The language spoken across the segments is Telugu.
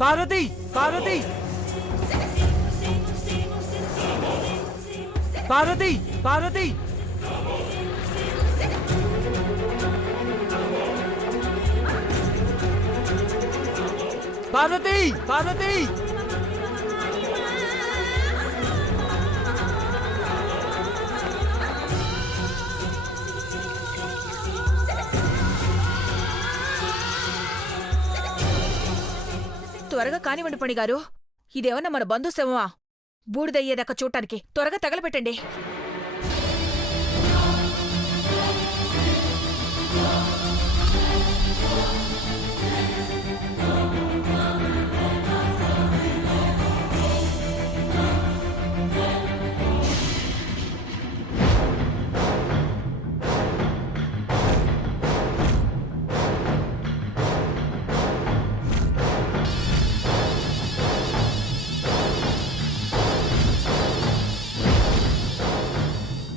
పార్వతి పార్వతి పార్వతి పార్వతి పార్వతి పార్వతి త్వరగా కానివ్వండి పణిగారు. ఇదేమన్నా మన బంధుశవమా? బూడిదయ్యేదాకా చూడటానికి త్వరగా తగలపెట్టండి.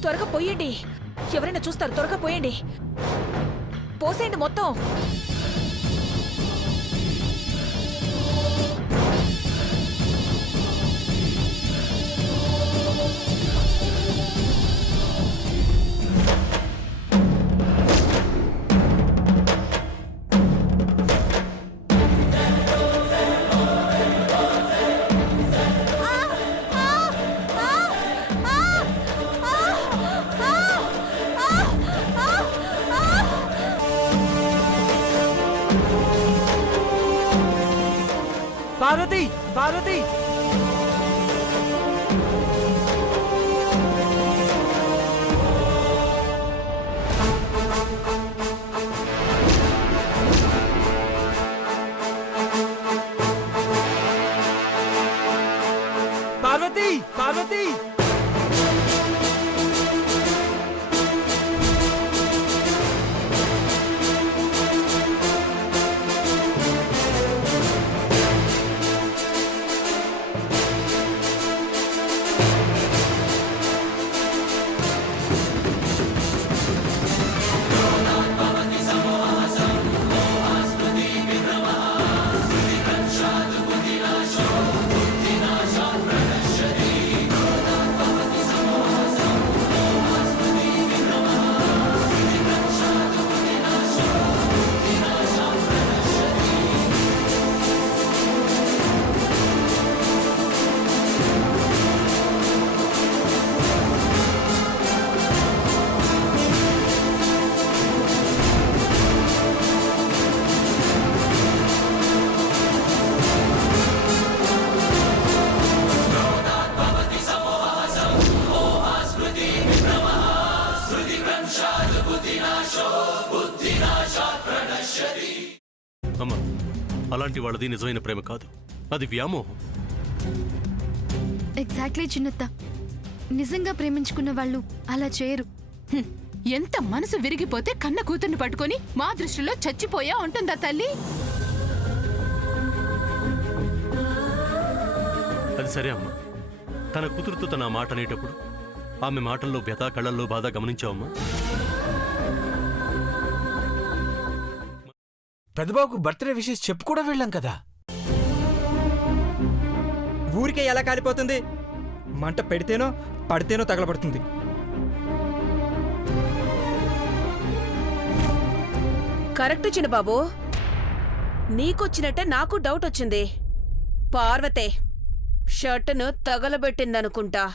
త్వరగా పోయండి. ఎవరైనా చూస్తారు. త్వరగా పోయండి. పోసేయండి మొత్తం. పార్వతి పార్వతి పార్వతి పార్వతి అమ్మా, అలాంటి వాళ్ళది నిజమైన ప్రేమ కాదు, అది వ్యామోహం. ఎగ్జాక్ట్లీ చిన్నత్త. నిజంగా ప్రేమించుకున్న వాళ్ళు అలా చేయరు. ఎంత మనసు విరిగిపోతే కన్న కూతుర్ని పట్టుకొని మా దృష్టిలో చచ్చిపోయా ఉంటుందా తల్లి? అది సరే అమ్మా, తన కూతురుతో తన మాట అనేటప్పుడు ఆమె మాటల్లో వ్యథ, కళ్ళల్లో బాధ గమనించావమ్మా? పెద్దబాబుకు బర్త్డే విషెస్ చెప్పు కూడా వెళ్ళాం కదా. ఊరికే ఎలా కాలిపోతుంది? మంట పెడితేనో పడితేనో తగలబడుతుంది. కరెక్ట్ చిన్నబాబు. నీకొచ్చినట్టే నాకు డౌట్ వచ్చింది. పార్వతే షర్టును తగలబెట్టిందనుకుంటా.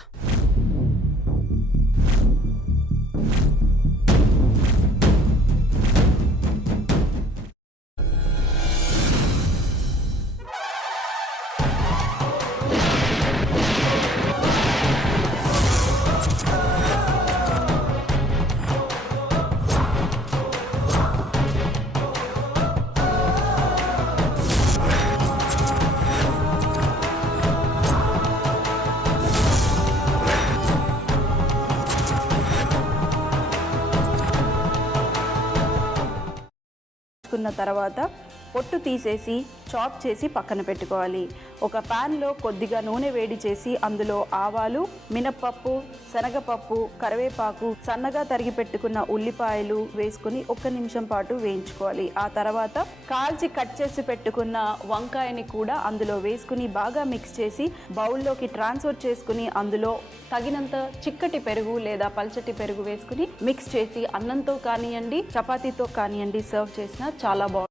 కున్న తర్వాత పొట్టు తీసేసి చాప్ చేసి పక్కన పెట్టుకోవాలి. ఒక ప్యాన్లో కొద్దిగా నూనె వేడి చేసి అందులో ఆవాలు, మినప్పప్పు, శనగపప్పు, కరివేపాకు, సన్నగా తరిగి పెట్టుకున్న ఉల్లిపాయలు వేసుకుని 1 నిమిషం పాటు వేయించుకోవాలి. ఆ తర్వాత కాల్చి కట్ చేసి పెట్టుకున్న వంకాయని కూడా అందులో వేసుకుని బాగా మిక్స్ చేసి బౌల్లోకి ట్రాన్స్ఫర్ చేసుకుని అందులో తగినంత చిక్కటి పెరుగు లేదా పల్చటి పెరుగు వేసుకుని మిక్స్ చేసి అన్నంతో కానివ్వండి, చపాతీతో కానివ్వండి సర్వ్ చేసినా చాలా బాగుంటుంది.